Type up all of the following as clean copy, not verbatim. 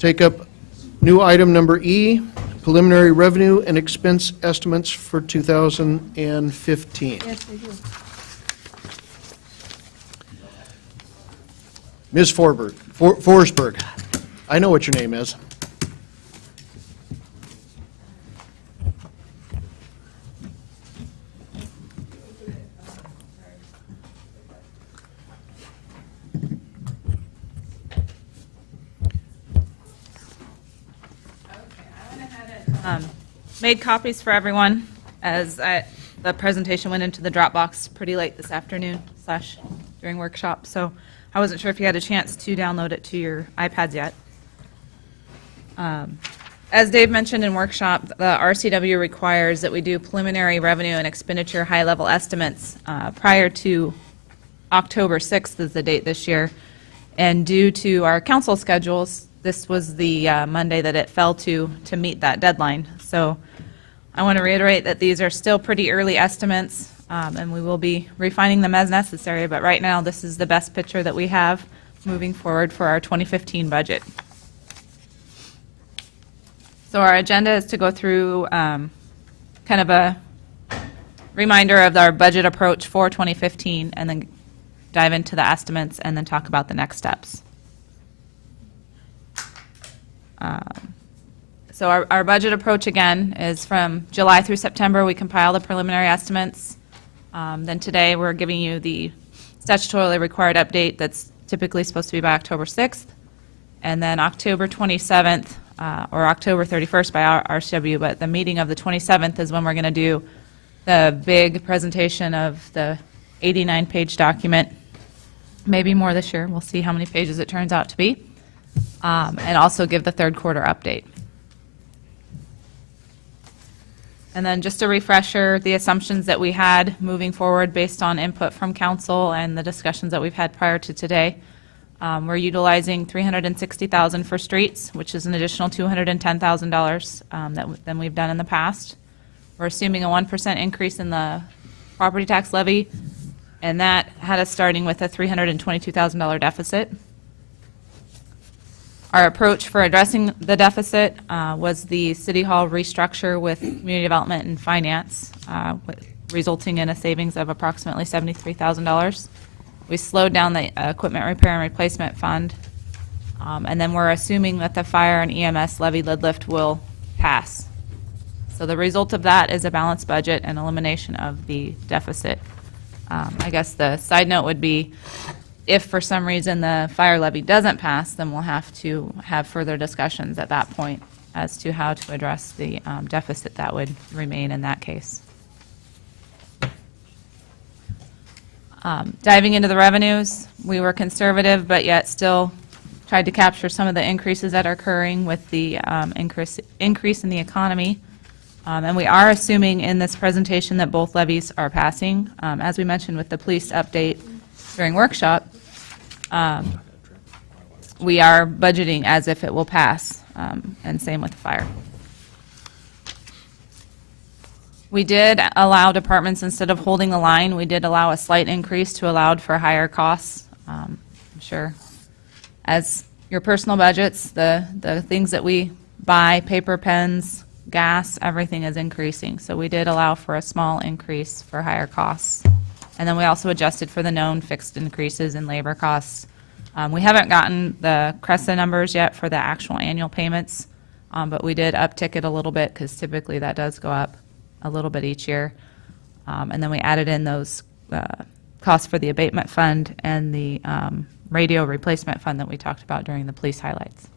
Take up new item number E, preliminary revenue and expense estimates for 2015. Yes, they do. Ms. Forsberg, I know what your name is. Made copies for everyone as the presentation went into the Dropbox pretty late this afternoon / during workshop, so I wasn't sure if you had a chance to download it to your iPads yet. As Dave mentioned in workshop, the RCW requires that we do preliminary revenue and expenditure high-level estimates prior to October 6th is the date this year, and due to our council schedules, this was the Monday that it fell to meet that deadline. So I want to reiterate that these are still pretty early estimates, and we will be refining them as necessary, but right now this is the best picture that we have moving forward for our 2015 budget. So our agenda is to go through kind of a reminder of our budget approach for 2015, and then dive into the estimates, and then talk about the next steps. So our budget approach, again, is from July through September. We compile the preliminary estimates. Then today we're giving you the statutorily required update that's typically supposed to be by October 6th. And then October 27th, or October 31st by our RCW, but the meeting of the 27th is when we're going to do the big presentation of the 89-page document. Maybe more this year. We'll see how many pages it turns out to be. And also give the third quarter update. And then just a refresher, the assumptions that we had moving forward based on input from council and the discussions that we've had prior to today. We're utilizing $360,000 for streets, which is an additional $210,000 than we've done in the past. We're assuming a 1% increase in the property tax levy, and that had us starting with a $322,000 deficit. Our approach for addressing the deficit was the City Hall restructure with Community Development and Finance, resulting in a savings of approximately $73,000. We slowed down the Equipment Repair and Replacement Fund, and then we're assuming that the fire and EMS levy lid lift will pass. So the result of that is a balanced budget and elimination of the deficit. I guess the side note would be, if for some reason the fire levy doesn't pass, then we'll have to have further discussions at that point as to how to address the deficit that would remain in that case. Diving into the revenues, we were conservative, but yet still tried to capture some of the increases that are occurring with the increase in the economy. And we are assuming in this presentation that both levies are passing. As we mentioned with the police update during workshop, we are budgeting as if it will pass, and same with the fire. We did allow departments, instead of holding the line, we did allow a slight increase to allow for higher costs. I'm sure as your personal budgets, the things that we buy, paper, pens, gas, everything is increasing. So we did allow for a small increase for higher costs. And then we also adjusted for the known fixed increases in labor costs. We haven't gotten the CRESA numbers yet for the actual annual payments, but we did uptick it a little bit because typically that does go up a little bit each year. And then we added in those costs for the abatement fund and the radio replacement fund that we talked about during the police highlights.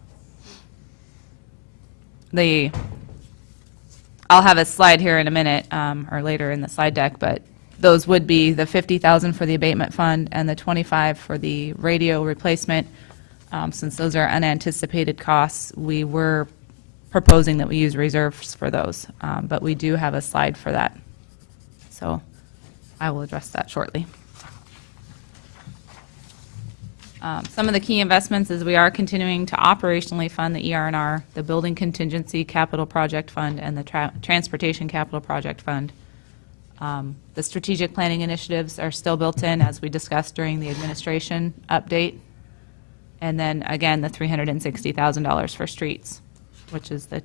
I'll have a slide here in a minute, or later in the slide deck, but those would be the $50,000 for the abatement fund and the $25,000 for the radio replacement. Since those are unanticipated costs, we were proposing that we use reserves for those, but we do have a slide for that. So I will address that shortly. Some of the key investments is we are continuing to operationally fund the ER&R, the Building Contingency Capital Project Fund, and the Transportation Capital Project Fund. The strategic planning initiatives are still built in, as we discussed during the administration update. And then again, the $360,000 for streets, which is the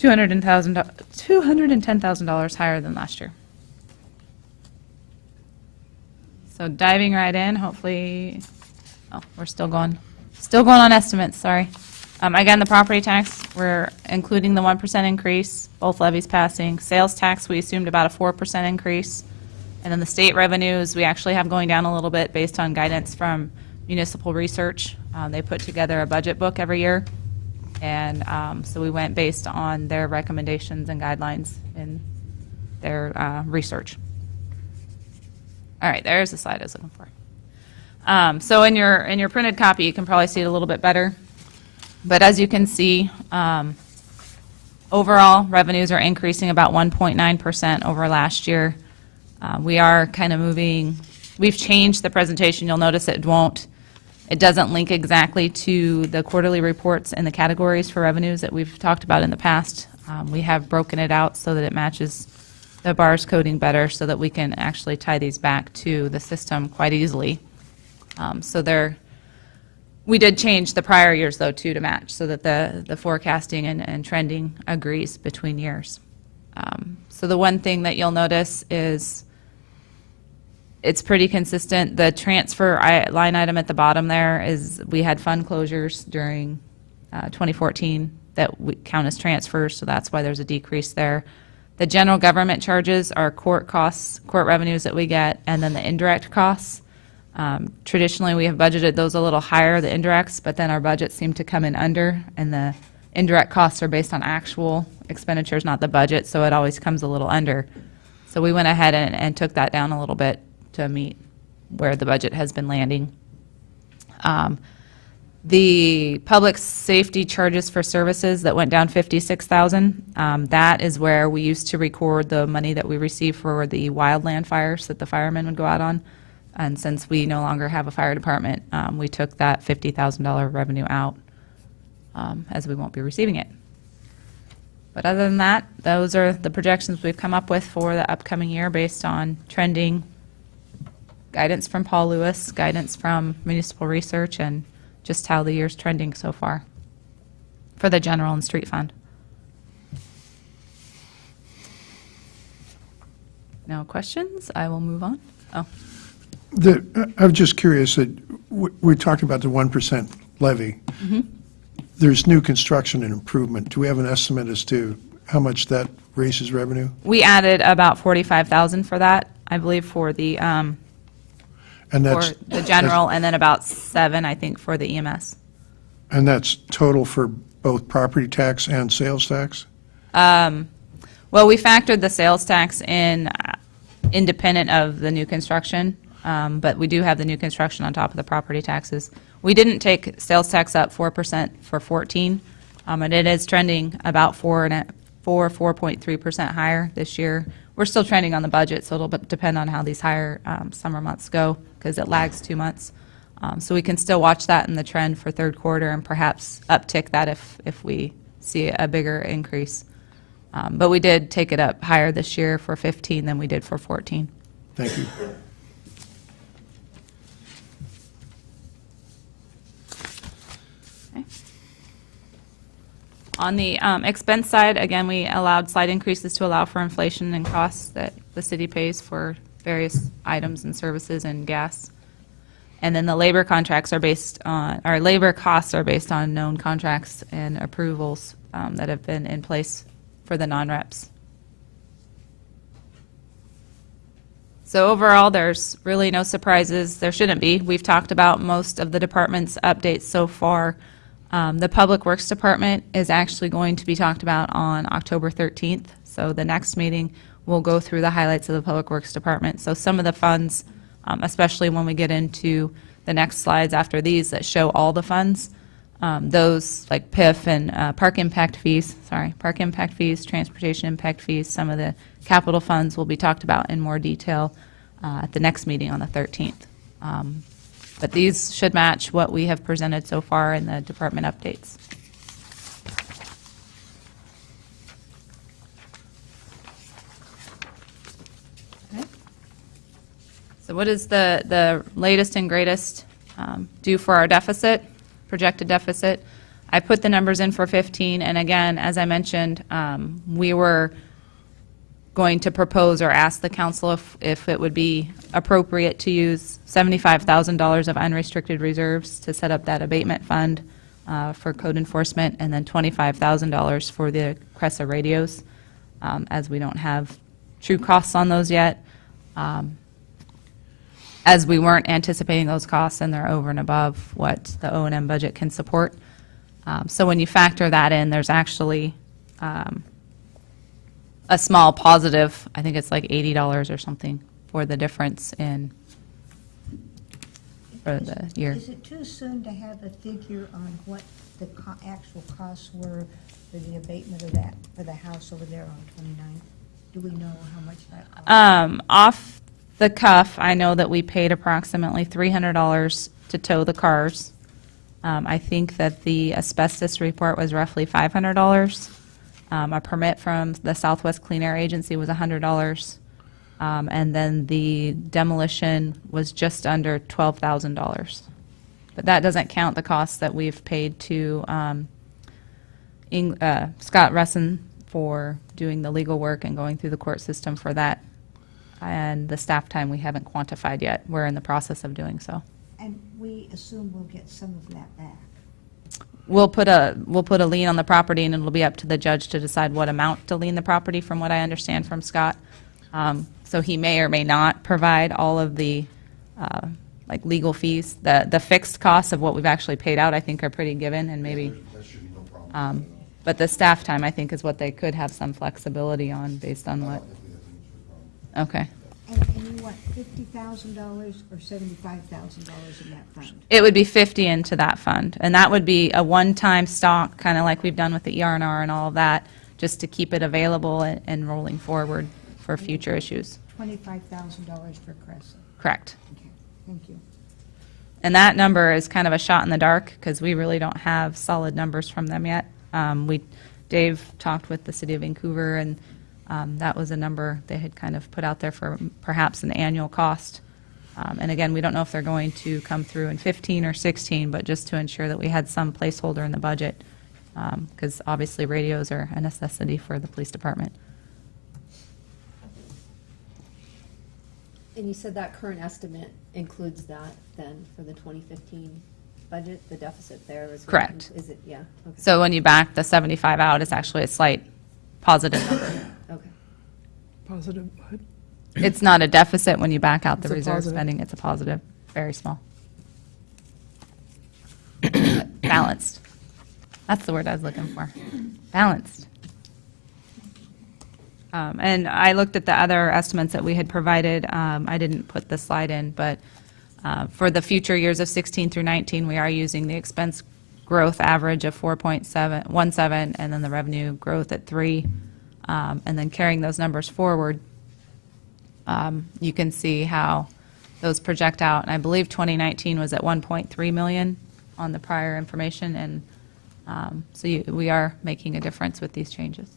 $210,000 higher than last year. So diving right in, hopefully, oh, we're still going on estimates, sorry. Again, the property tax, we're including the 1% increase, both levies passing. Sales tax, we assumed about a 4% increase. And then the state revenues, we actually have going down a little bit based on guidance from municipal research. They put together a budget book every year. And so we went based on their recommendations and guidelines in their research. All right, there's the slide I was looking for. So in your printed copy, you can probably see it a little bit better. But as you can see, overall revenues are increasing about 1.9% over last year. We are kind of moving, we've changed the presentation. You'll notice it doesn't link exactly to the quarterly reports and the categories for revenues that we've talked about in the past. We have broken it out so that it matches the bars coding better so that we can actually tie these back to the system quite easily. We did change the prior years, though, too, to match so that the forecasting and trending agrees between years. So the one thing that you'll notice is it's pretty consistent. The transfer line item at the bottom there is we had fund closures during 2014 that we count as transfers, so that's why there's a decrease there. The general government charges are court costs, court revenues that we get, and then the indirect costs. Traditionally, we have budgeted those a little higher, the indirects, but then our budgets seem to come in under, and the indirect costs are based on actual expenditures, not the budget, so it always comes a little under. So we went ahead and took that down a little bit to meet where the budget has been landing. The public safety charges for services that went down $56,000, that is where we used to record the money that we received for the wildland fires that the firemen would go out on. And since we no longer have a fire department, we took that $50,000 revenue out as we won't be receiving it. But other than that, those are the projections we've come up with for the upcoming year based on trending, guidance from Paul Lewis, guidance from municipal research, and just how the year's trending so far for the general and street fund. No questions? I will move on. Oh. I'm just curious, that we talked about the 1% levy. Mm-hmm. There's new construction and improvement. Do we have an estimate as to how much that raises revenue? We added about $45,000 for that, I believe, for the general, and then about $7,000, I think, for the EMS. And that's total for both property tax and sales tax? Well, we factored the sales tax in independent of the new construction, but we do have the new construction on top of the property taxes. We didn't take sales tax up 4% for 14, and it is trending about 4.3% higher this year. We're still trending on the budget, so it'll depend on how these higher summer months go, because it lags 2 months. So we can still watch that in the trend for third quarter and perhaps uptick that if we see a bigger increase. But we did take it up higher this year for 15 than we did for 14. Thank you. Okay. On the expense side, again, we allowed slight increases to allow for inflation and costs that the city pays for various items and services and gas. And then the labor contracts are based on, our labor costs are based on known contracts and approvals that have been in place for the non-reps. So overall, there's really no surprises. There shouldn't be. We've talked about most of the department's updates so far. The Public Works Department is actually going to be talked about on October 13th. So the next meeting, we'll go through the highlights of the Public Works Department. So some of the funds, especially when we get into the next slides after these that show all the funds, those like PIF and park impact fees, transportation impact fees, some of the capital funds will be talked about in more detail at the next meeting on the 13th. But these should match what we have presented so far in the department updates. Okay. So what is the latest and greatest due for our deficit, projected deficit. I put the numbers in for 15, and again, as I mentioned, we were going to propose or ask the council if it would be appropriate to use $75,000 of unrestricted reserves to set up that abatement fund for code enforcement, and then $25,000 for the Cressa radios, as we don't have true costs on those yet. As we weren't anticipating those costs, and they're over and above what the O&M budget can support. So when you factor that in, there's actually a small positive. I think it's like $80 or something for the difference for the year. Is it too soon to have a figure on what the actual costs were for the abatement of that, for the house over there on 29th? Do we know how much that cost? Off the cuff, I know that we paid approximately $300 to tow the cars. I think that the asbestos report was roughly $500. A permit from the Southwest Clean Air Agency was $100. And then the demolition was just under $12,000. But that doesn't count the costs that we've paid to Scott Russin for doing the legal work and going through the court system for that. And the staff time we haven't quantified yet. We're in the process of doing so. And we assume we'll get some of that back. We'll put a lien on the property, and it'll be up to the judge to decide what amount to lien the property, from what I understand from Scott. So he may or may not provide all of the like legal fees. The fixed costs of what we've actually paid out, I think, are pretty given, and maybe. That should be no problem. But the staff time, I think, is what they could have some flexibility on based on what. Okay. And you want $50,000 or $75,000 in that fund? It would be 50 into that fund, and that would be a one-time stock, kind of like we've done with the ER&R and all of that, just to keep it available and rolling forward for future issues. $25,000 for Cressa. Correct. Okay, thank you. And that number is kind of a shot in the dark because we really don't have solid numbers from them yet. Dave talked with the city of Vancouver, and that was a number they had kind of put out there for perhaps an annual cost. And again, we don't know if they're going to come through in 15 or 16, but just to ensure that we had some placeholder in the budget, because obviously radios are a necessity for the police department. And you said that current estimate includes that then for the 2015 budget, the deficit there is? Correct. Is it, yeah, okay. So when you back the 75 out, it's actually a slight positive number. Okay. Positive, what? It's not a deficit when you back out the It's a reserve positive. spending, it's a positive, very small. Balanced. That's the word I was looking for. Balanced. And I looked at the other estimates that we had provided. I didn't put the slide in, but for the future years of 16 through 19, we are using the expense growth average of 4.17, and then the revenue growth at 3, and then carrying those numbers forward. You can see how those project out. And I believe 2019 was at 1.3 million on the prior information, and so we are making a difference with these changes.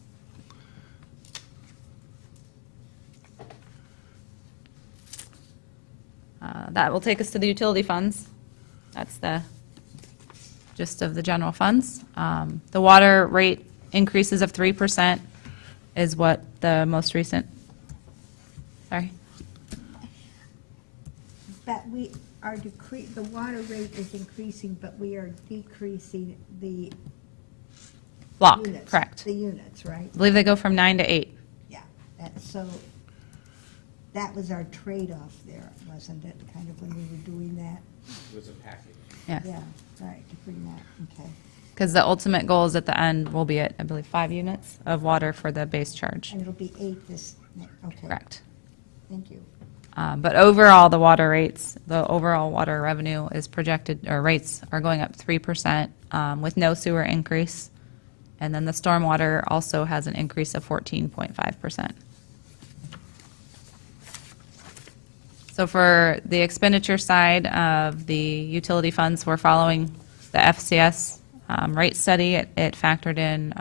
That will take us to the utility funds. That's the gist of the general funds. The water rate increases of 3% is what the most recent, sorry? But we are the water rate is increasing, but we are decreasing the Block, units. correct. The units, right? I believe they go from 9 to 8. Yeah, so that was our trade-off there, wasn't it, kind of when we were doing that? It was a package. Yes. Yeah, right, to bring that, okay. Because the ultimate goal is at the end will be at, I believe, 5 units of water for the base charge. And it'll be 8 this, okay. Correct. Thank you. But overall, the overall water revenue is projected, or rates are going up 3% with no sewer increase. And then the stormwater also has an increase of 14.5%. So for the expenditure side of the utility funds, we're following the FCS rate study. It factored in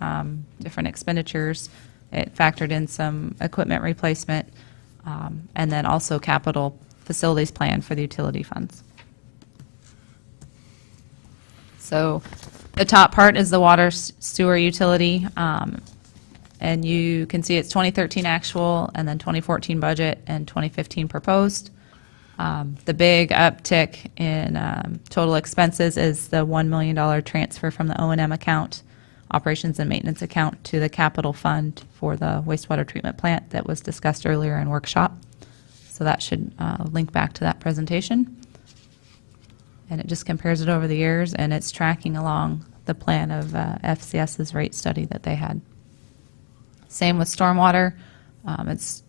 different expenditures. It factored in some equipment replacement, and then also capital facilities plan for the utility funds. So the top part is the water sewer utility, and you can see it's 2013 actual, and then 2014 budget, and 2015 proposed. The big uptick in total expenses is the $1 million transfer from the O&M account, operations and maintenance account, to the capital fund for the wastewater treatment plant that was discussed earlier in workshop. So that should link back to that presentation. And it just compares it over the years, and it's tracking along the plan of FCS's rate study that they had. Same with stormwater. It's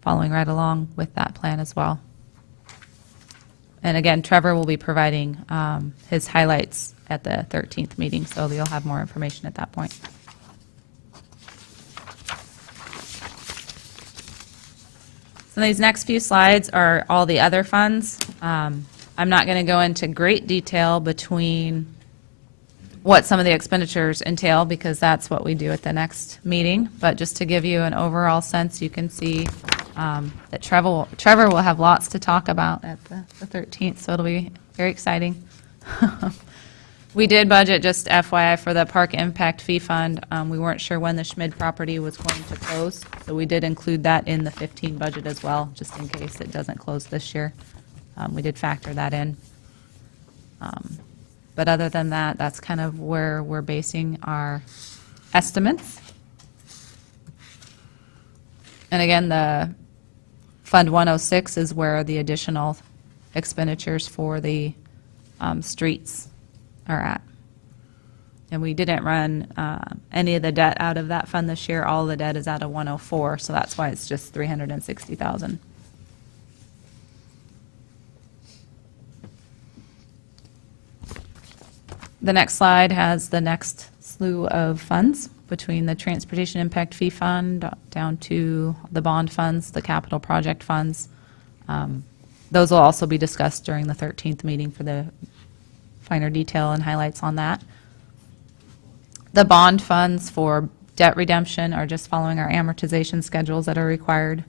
following right along with that plan as well. And again, Trevor will be providing his highlights at the 13th meeting, so you'll have more information at that point. So these next few slides are all the other funds. I'm not going to go into great detail between what some of the expenditures entail, because that's what we do at the next meeting. But just to give you an overall sense, you can see that Trevor will have lots to talk about at the 13th, so it'll be very exciting. We did budget, just FYI, for the Park Impact Fee Fund. We weren't sure when the Schmid property was going to close, so we did include that in the 15 budget as well, just in case it doesn't close this year. We did factor that in. But other than that, that's kind of where we're basing our estimates. And again, the Fund 106 is where the additional expenditures for the streets are at. And we didn't run any of the debt out of that fund this year. All the debt is out of 104, so that's why it's just $360,000. The next slide has the next slew of funds between the Transportation Impact Fee Fund down to the bond funds, the capital project funds. Those will also be discussed during the 13th meeting for the finer detail and highlights on that. The bond funds for debt redemption are just following our amortization schedules that are required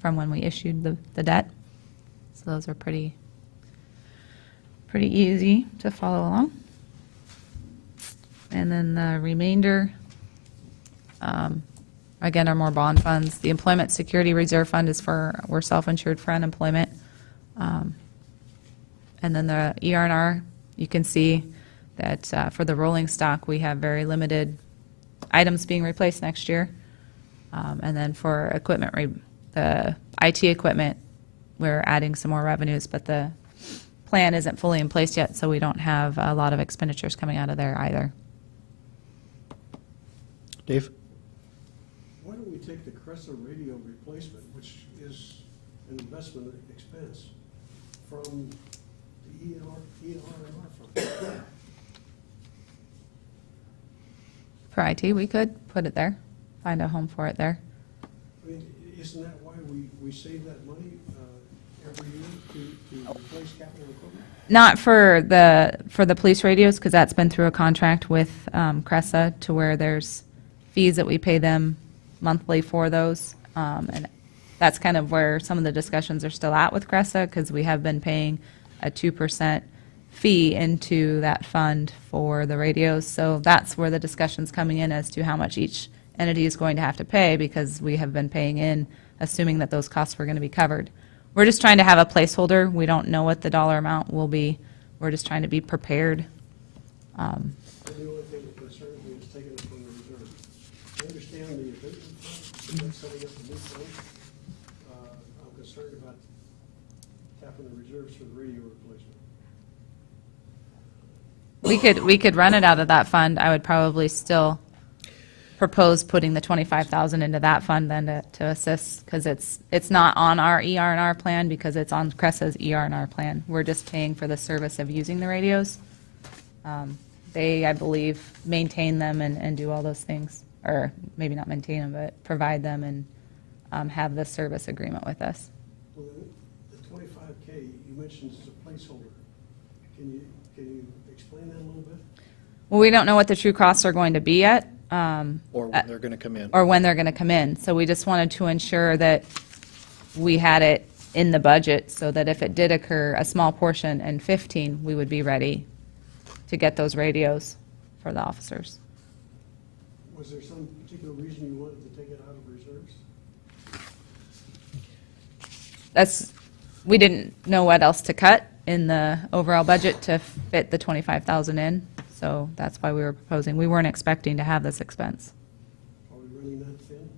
from when we issued the debt. So those are pretty easy to follow along. And then the remainder, again, are more bond funds. The Employment Security Reserve Fund is we're self-insured for unemployment. And then the ER&R, you can see that for the rolling stock, we have very limited items being replaced next year. And then for equipment, the IT equipment, we're adding some more revenues, but the plan isn't fully in place yet, so we don't have a lot of expenditures coming out of there either. Dave? Why don't we take the Cressa radio replacement, which is an investment expense, from the ER&R fund? For IT, we could put it there, find a home for it there. I mean, isn't that why we save that money every year to replace capital equipment? Not for the police radios, because that's been through a contract with Cressa, to where there's fees that we pay them monthly for those. And that's kind of where some of the discussions are still at with Cressa, because we have been paying a 2% fee into that fund for the radios. So that's where the discussion's coming in as to how much each entity is going to have to pay, because we have been paying in, assuming that those costs were going to be covered. We're just trying to have a placeholder. We don't know what the dollar amount will be. We're just trying to be prepared. The only thing that concerns me is taking it from the reserve. I understand the abatement fund, and setting up a new fund. I'm concerned about tapping the reserves for the radio replacement. We could run it out of that fund. I would probably still propose putting the $25,000 into that fund then to assist, because it's not on our ER&R plan, because it's on Cressa's ER&R plan. We're just paying for the service of using the radios. They, I believe, maintain them and do all those things, or maybe not maintain them, but provide them and have the service agreement with us. Well, the 25K you mentioned is a placeholder. Can you explain that a little bit? Well, we don't know what the true costs are going to be yet. Or when they're going to come in? Or when they're going to come in. So we just wanted to ensure that we had it in the budget, so that if it did occur, a small portion in 15, we would be ready to get those radios for the officers. Was there some particular reason you wanted to take it out of reserves? We didn't know what else to cut in the overall budget to fit the 25,000 in, so that's why we were proposing. We weren't expecting to have this expense. Are we running that thin?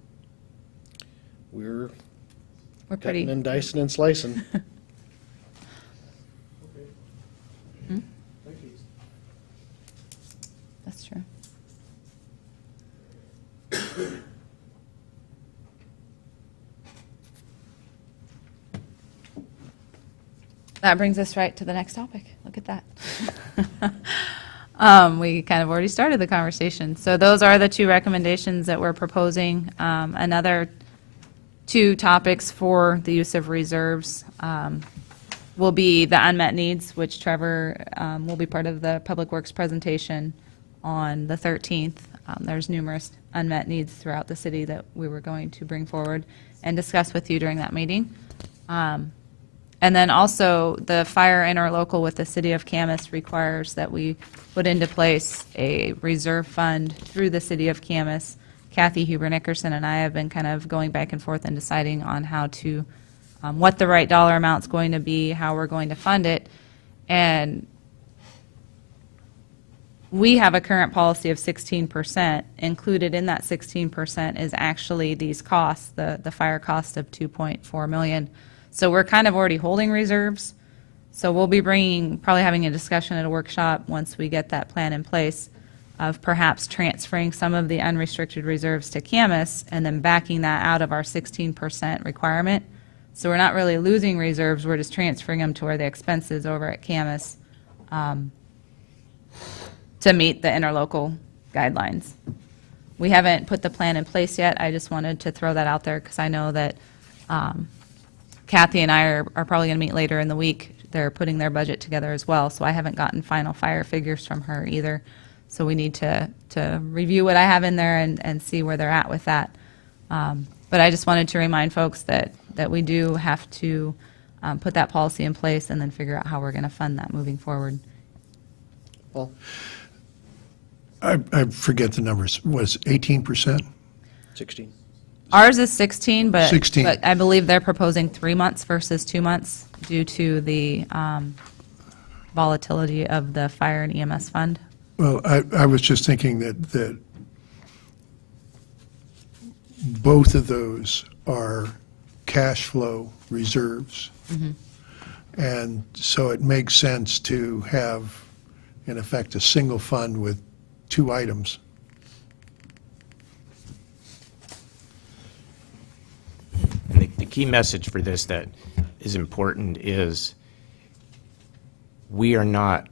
We're We're cutting pretty, and dicing and slicing. Okay. Hmm? Thank you. that's true. That brings us right to the next topic. Look at that. We kind of already started the conversation. So those are the two recommendations that we're proposing. Another two topics for the use of reserves will be the unmet needs, which Trevor will be part of the Public Works presentation on the 13th. There's numerous unmet needs throughout the city that we were going to bring forward and discuss with you during that meeting. And then also, the fire interlocal with the city of Camas requires that we put into place a reserve fund through the city of Camas. Kathy Huber-Nickerson and I have been kind of going back and forth and deciding on how to, what the right dollar amount's going to be, how we're going to fund it. And we have a current policy of 16%. Included in that 16% is actually these costs, the fire cost of $2.4 million. So we're kind of already holding reserves. So we'll be probably having a discussion at a workshop once we get that plan in place of perhaps transferring some of the unrestricted reserves to Camas and then backing that out of our 16% requirement. So we're not really losing reserves, we're just transferring them to where the expenses over at Camas to meet the interlocal guidelines. We haven't put the plan in place yet. I just wanted to throw that out there because I know that Kathy and I are probably going to meet later in the week. They're putting their budget together as well, so I haven't gotten final fire figures from her either. So we need to review what I have in there and see where they're at with that. But I just wanted to remind folks that we do have to put that policy in place and then figure out how we're going to fund that moving forward. Well, I forget the numbers. Was 18%? 16. Ours is 16, but 16. but I believe they're proposing 3 months versus 2 months due to the volatility of the fire and EMS fund. Well, I was just thinking that both of those are cash flow reserves. And so it makes sense to have, in effect, a single fund with two items. And the key message for this that is important is we are not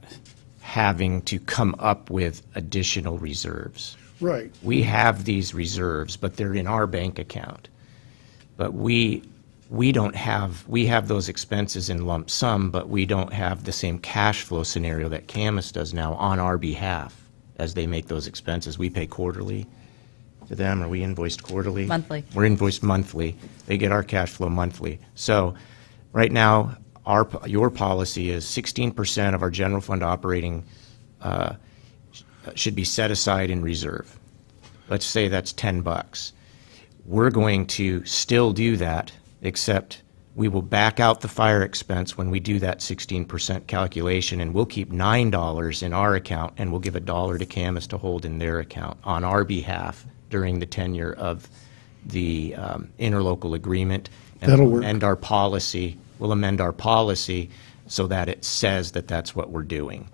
having to come up with additional reserves. Right. We have these reserves, but they're in our bank account. But we don't have, we have those expenses in lump sum, but we don't have the same cash flow scenario that Camas does now on our behalf as they make those expenses. We pay quarterly to them. Are we invoiced quarterly? Monthly. We're invoiced monthly. They get our cash flow monthly. So right now, your policy is 16% of our general fund operating should be set aside in reserve. Let's say that's $10. We're going to still do that, except we will back out the fire expense when we do that 16% calculation, and we'll keep $9 in our account, and we'll give $1 to Camas to hold in their account on our behalf during the tenure of the interlocal agreement. And That'll we'll work. amend our policy. We'll amend our policy so that it says that that's what we're doing.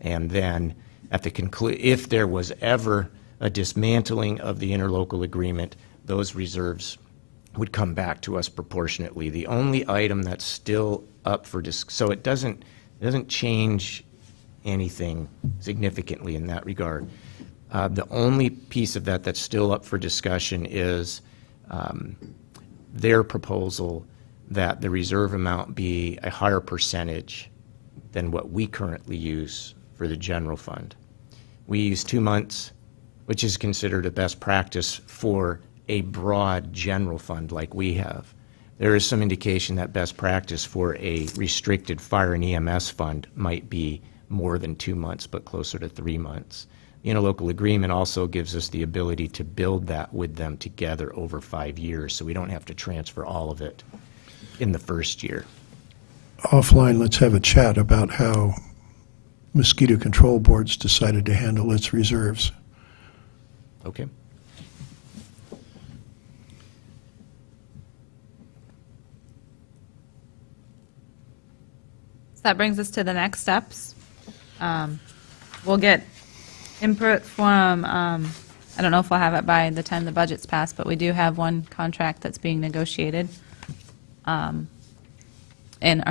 And then at the if there was ever a dismantling of the interlocal agreement, those reserves would come back to us proportionately. The only item that's still up for so it doesn't change anything significantly in that regard. The only piece of that that's still up for discussion is their proposal that the reserve amount be a higher percentage than what we currently use for the general fund. We use 2 months, which is considered a best practice for a broad general fund like we have. There is some indication that best practice for a restricted fire and EMS fund might be more than 2 months, but closer to 3 months. The interlocal agreement also gives us the ability to build that with them together over 5 years, so we don't have to transfer all of it in the first year. Offline, let's have a chat about how Mosquito Control Board's decided to handle its reserves. Okay? So that brings us to the next steps. We'll get input from, I don't know if we'll have it by the time the budget's passed, but we do have one contract that's being negotiated in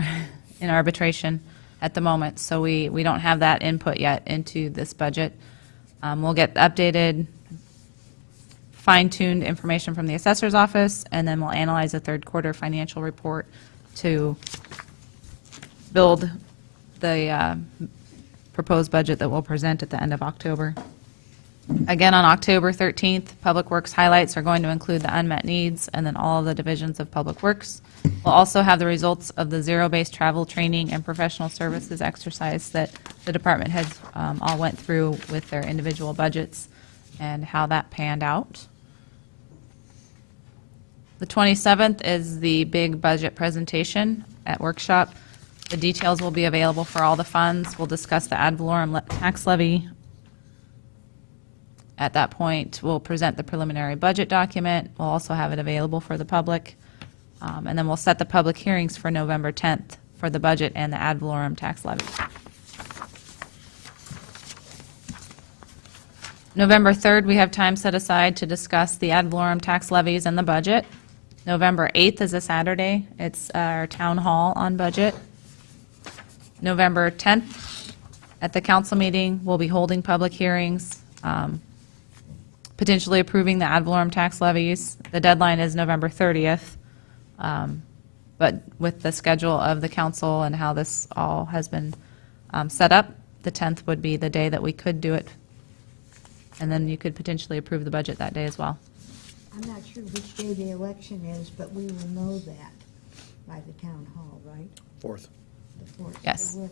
arbitration at the moment, so we don't have that input yet into this budget. We'll get updated, fine-tuned information from the assessor's office, and then we'll analyze the third quarter financial report to build the proposed budget that we'll present at the end of October. Again, on October 13th, Public Works highlights are going to include the unmet needs and then all of the divisions of Public Works. We'll also have the results of the zero-based travel training and professional services exercise that the department heads all went through with their individual budgets and how that panned out. The 27th is the big budget presentation at workshop. The details will be available for all the funds. We'll discuss the ad valorem tax levy. At that point, we'll present the preliminary budget document. We'll also have it available for the public. And then we'll set the public hearings for November 10th for the budget and the ad valorem tax levy. November 3rd, we have time set aside to discuss the ad valorem tax levies and the budget. November 8th is a Saturday. It's our town hall on budget. November 10th, at the council meeting, we'll be holding public hearings, potentially approving the ad valorem tax levies. The deadline is November 30th, but with the schedule of the council and how this all has been set up, the 10th would be the day that we could do it, and then you could potentially approve the budget that day as well. I'm not sure which day the election is, but we will know that by the town hall, right? 4th. The 4th. Yes. So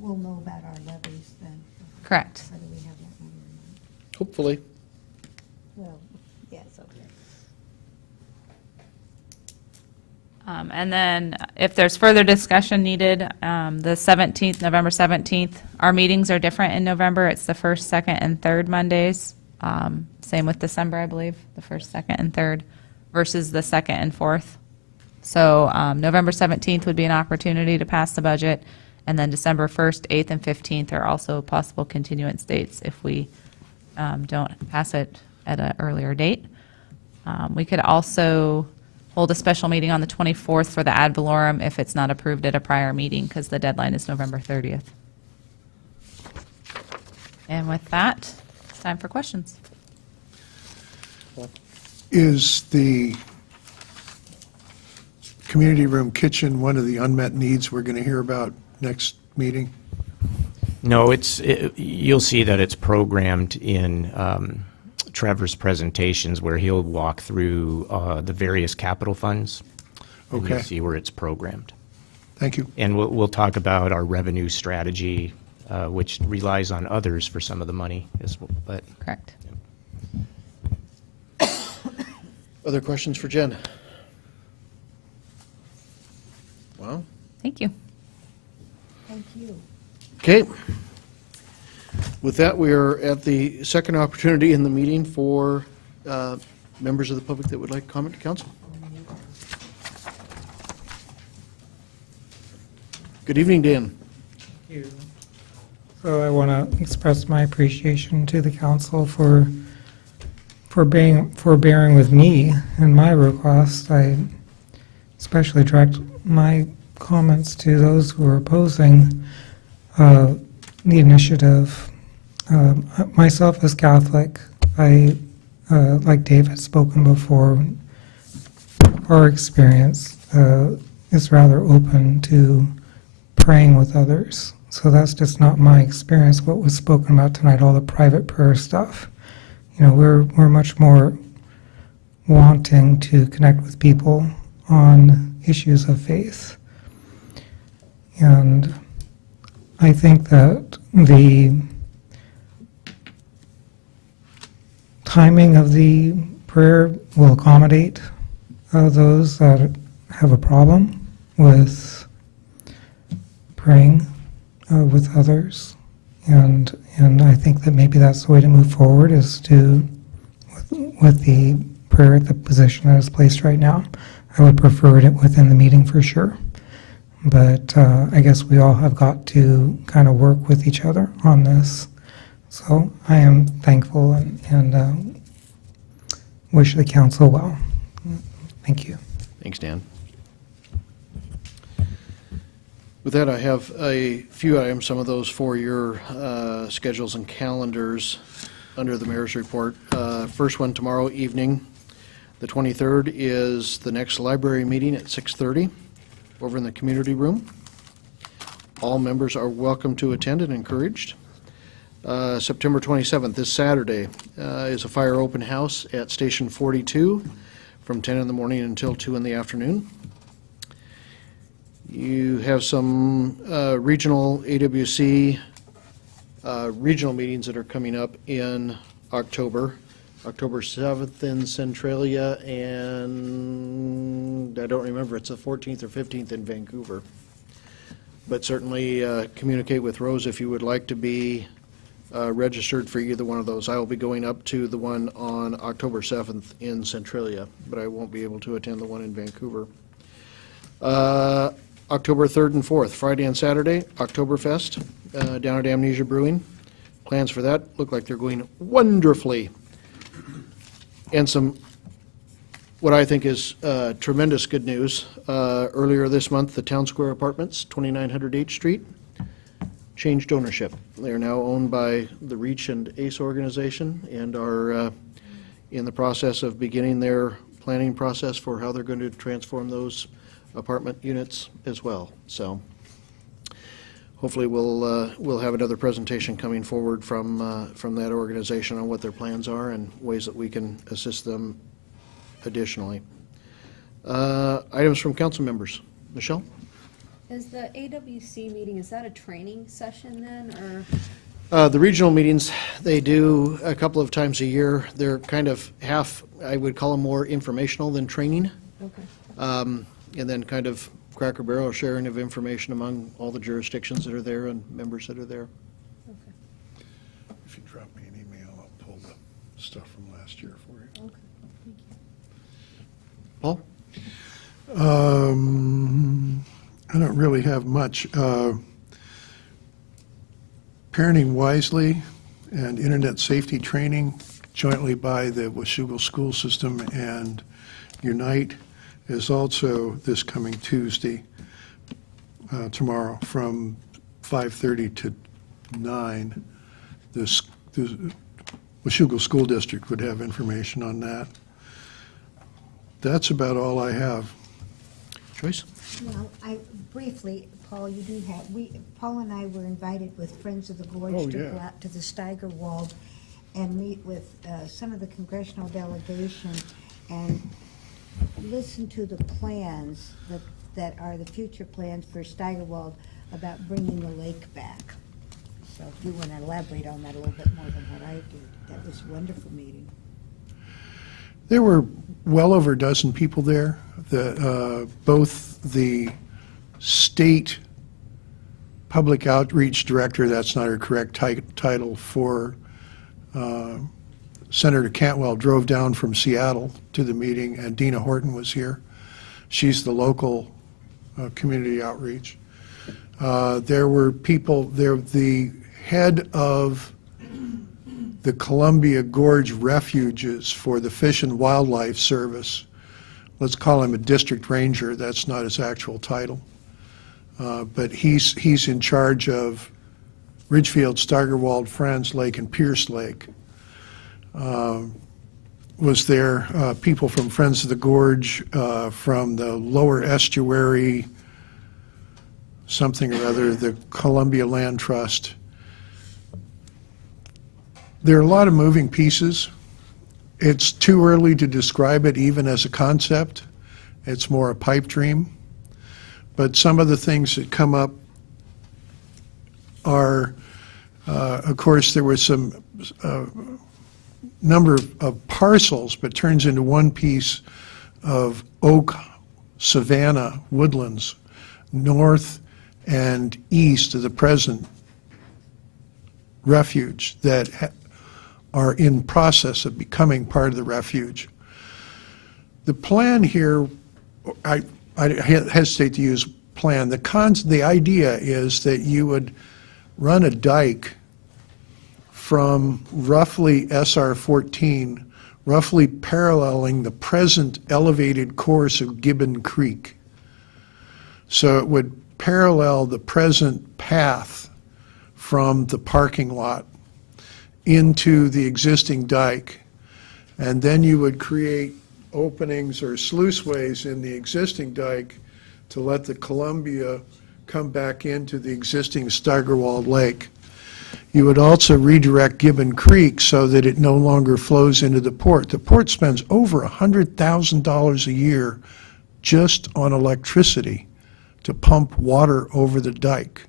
we'll know about our levies then. Correct. Whether we have that number or Hopefully. not. Well, yes, okay. And then if there's further discussion needed, the 17th, November 17th, our meetings are different in November. It's the first, second, and third Mondays. Same with December, I believe, the first, second, and third versus the second and fourth. So November 17th would be an opportunity to pass the budget, and then December 1st, 8th, and 15th are also possible continuance dates if we don't pass it at an earlier date. We could also hold a special meeting on the 24th for the ad valorem if it's not approved at a prior meeting, because the deadline is November 30th. And with that, it's time for questions. Is the community room kitchen one of the unmet needs we're going to hear about next meeting? No, you'll see that it's programmed in Trevor's presentations where he'll walk through the various capital funds. And Okay. you'll see where it's programmed. Thank you. And we'll talk about our revenue strategy, which relies on others for some of the money as well, but Correct. Other questions for Jen? Well, Thank you. Thank you. okay. With that, we are at the second opportunity in the meeting for members of the public that would like to comment to council. Good evening, Dan. you. So I want to express my appreciation to the council for bearing with me and my request. I especially direct my comments to those who are opposing the initiative. Myself as Catholic, I, like Dave has spoken before, our experience is rather open to praying with others. So that's just not my experience, what was spoken about tonight, all the private prayer stuff. You know, we're much more wanting to connect with people on issues of faith. And I think that the timing of the prayer will accommodate those that have a problem with praying with others. And I think that maybe that's the way to move forward, is to, with the prayer at the position that is placed right now. I would prefer it within the meeting for sure. But I guess we all have got to kind of work with each other on this. So I am thankful and wish the council well. Thank you. Thanks, Dan. With that, I have a few items, some of those for your schedules and calendars under the mayor's report. First one, tomorrow evening, the 23rd, is the next library meeting at 6:30 over in the community room. All members are welcome to attend and encouraged. September 27th, this Saturday, is a fire open house at Station 42 from 10 in the morning until 2 in the afternoon. You have some regional AWC regional meetings that are coming up in October. October 7th in Centralia, and I don't remember, it's the 14th or 15th in Vancouver. But certainly communicate with Rose if you would like to be registered for either one of those. I will be going up to the one on October 7th in Centralia, but I won't be able to attend the one in Vancouver. October 3rd and 4th, Friday and Saturday, Oktoberfest down at Amnesia Brewing. Plans for that look like they're going wonderfully. And some, what I think is tremendous good news. Earlier this month, the Town Square Apartments, 2900 H Street, changed ownership. They are now owned by the Reach and ACE organization and are in the process of beginning their planning process for how they're going to transform those apartment units as well. So hopefully we'll have another presentation coming forward from that organization on what their plans are and ways that we can assist them additionally. Items from council members. Michelle? Is the AWC meeting, is that a training session then, or? The regional meetings, they do a couple of times a year. They're kind of half, I would call them more informational than training. Okay. And then kind of Cracker Barrel sharing of information among all the jurisdictions that are there and members that are there. If you drop me an email, I'll pull the stuff from last year for you. Okay, thank you. Paul? I don't really have much. Parenting Wisely and Internet Safety Training jointly by the Washougal School System and Unite is also this coming Tuesday, tomorrow, from 5:30 to 9. The Washougal School District would have information on that. That's about all I have. Joyce? Well, briefly, Paul, you do have, Paul and I were invited with Friends of the Gorge Oh, to yeah. go out to the Steigerwald and meet with some of the congressional delegation and listen to the plans that are the future plans for Steigerwald about bringing the lake back. So if you want to elaborate on that a little bit more than what I do, that was a wonderful meeting. There were well over a dozen people there. Both the state public outreach director, that's not her correct title, for Senator Cantwell drove down from Seattle to the meeting, and Dina Horton was here. She's the local community outreach. There were people there. The head of the Columbia Gorge Refuges for the Fish and Wildlife Service, let's call him a district ranger, that's not his actual title, but he's in charge of Ridgefield, Steigerwald, Friends Lake, and Pierce Lake. Was there people from Friends of the Gorge, from the lower estuary, something or other, the Columbia Land Trust. There are a lot of moving pieces. It's too early to describe it even as a concept. It's more a pipe dream. But some of the things that come up are, of course, there was some number of parcels, but turns into one piece of oak savanna woodlands north and east of the present refuge that are in process of becoming part of the refuge. The plan here, I hesitate to use plan. The idea is that you would run a dike from roughly SR 14, roughly paralleling the present elevated course of Gibbon Creek. So it would parallel the present path from the parking lot into the existing dike. And then you would create openings or sluiceways in the existing dike to let the Columbia come back into the existing Steigerwald Lake. You would also redirect Gibbon Creek so that it no longer flows into the port. The port spends over $100,000 a year just on electricity to pump water over the dike.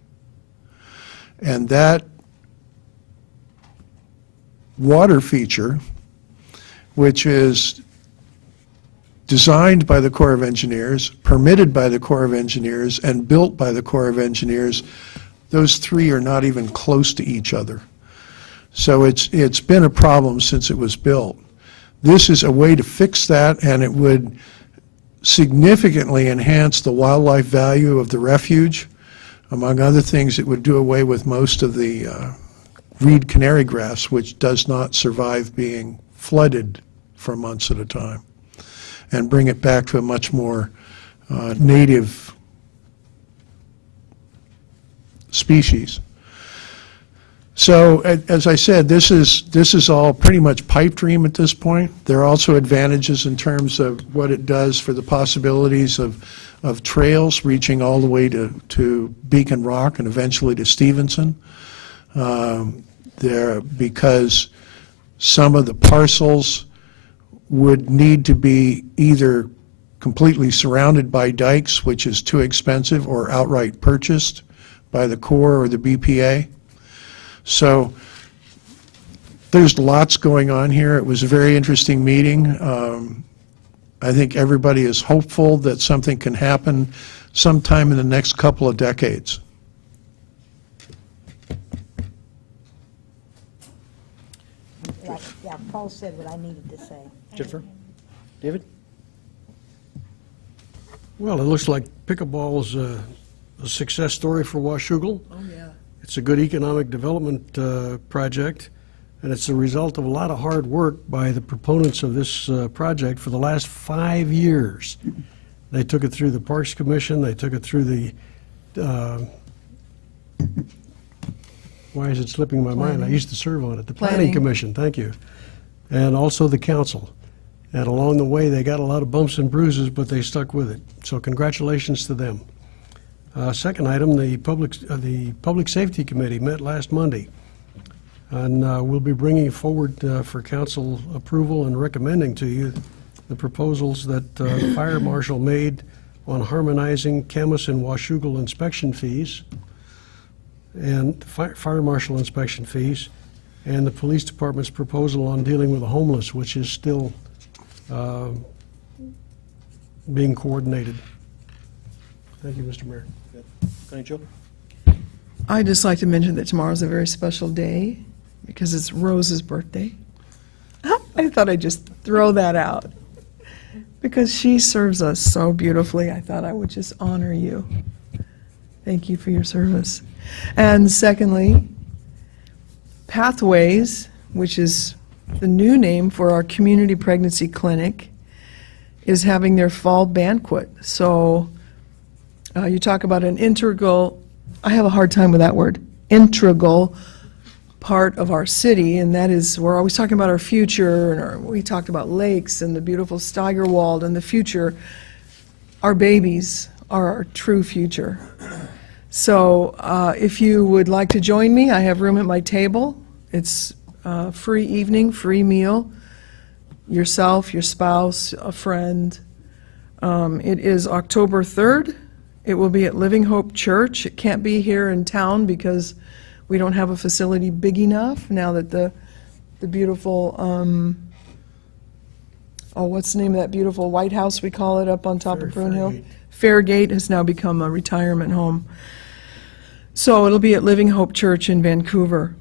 And that water feature, which is designed by the Corps of Engineers, permitted by the Corps of Engineers, and built by the Corps of Engineers, those three are not even close to each other. So it's been a problem since it was built. This is a way to fix that, and it would significantly enhance the wildlife value of the refuge. Among other things, it would do away with most of the reed canary grass, which does not survive being flooded for months at a time, and bring it back to a much more native species. So, as I said, this is all pretty much pipe dream at this point. There are also advantages in terms of what it does for the possibilities of trails reaching all the way to Beacon Rock and eventually to Stevenson. Because some of the parcels would need to be either completely surrounded by dikes, which is too expensive, or outright purchased by the Corps or the BPA. So there's lots going on here. It was a very interesting meeting. I think everybody is hopeful that something can happen sometime in the next couple of decades. Yeah, Paul said what I needed to say. Jennifer? David? Well, it looks like pickleball is a success story for Washougal. Oh, yeah. It's a good economic development project, and it's the result of a lot of hard work by the proponents of this project for the last 5 years. They took it through the Parks Commission, they took it through the, why is it slipping my mind? I used to serve on it. The Planning Planning. Commission, thank you. And also the council. And along the way, they got a lot of bumps and bruises, but they stuck with it. So congratulations to them. Second item, the Public Safety Committee met last Monday, and we'll be bringing forward for council approval and recommending to you the proposals that the fire marshal made on harmonizing Camas and Washougal inspection fees, and fire marshal inspection fees, and the police department's proposal on dealing with the homeless, which is still being coordinated. Thank you, Mr. Mayor. Connie Jo? I'd just like to mention that tomorrow's a very special day because it's Rose's birthday. I thought I'd just throw that out. Because she serves us so beautifully, I thought I would just honor you. Thank you for your service. And secondly, Pathways, which is the new name for our community pregnancy clinic, is having their fall banquet. So you talk about an integral, I have a hard time with that word, integral part of our city, and that is, we're always talking about our future, and we talked about lakes and the beautiful Steigerwald and the future. Our babies are our true future. So if you would like to join me, I have room at my table. It's a free evening, free meal, yourself, your spouse, a friend. It is October 3rd. It will be at Living Hope Church. It can't be here in town because We don't have a facility big enough now that the beautiful, what's the name of that beautiful White House, we call it, up on top of Prune Hill? Fairgate has now become a retirement home. So it'll be at Living Hope Church in Vancouver.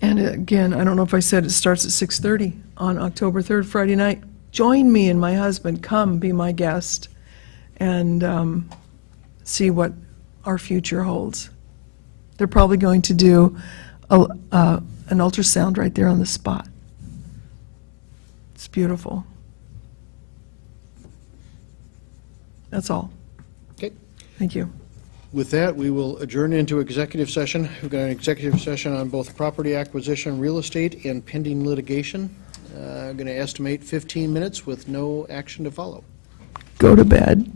And again, I don't know if I said it starts at 6:30 on October 3rd, Friday night. Join me and my husband, come be my guest, and see what our future holds. They're probably going to do an ultrasound right there on the spot. It's beautiful. That's all. Okay. Thank you. With that, we will adjourn into executive session. We've got an executive session on both property acquisition, real estate, and pending litigation. I'm going to estimate 15 minutes with no action to follow. Go to bed.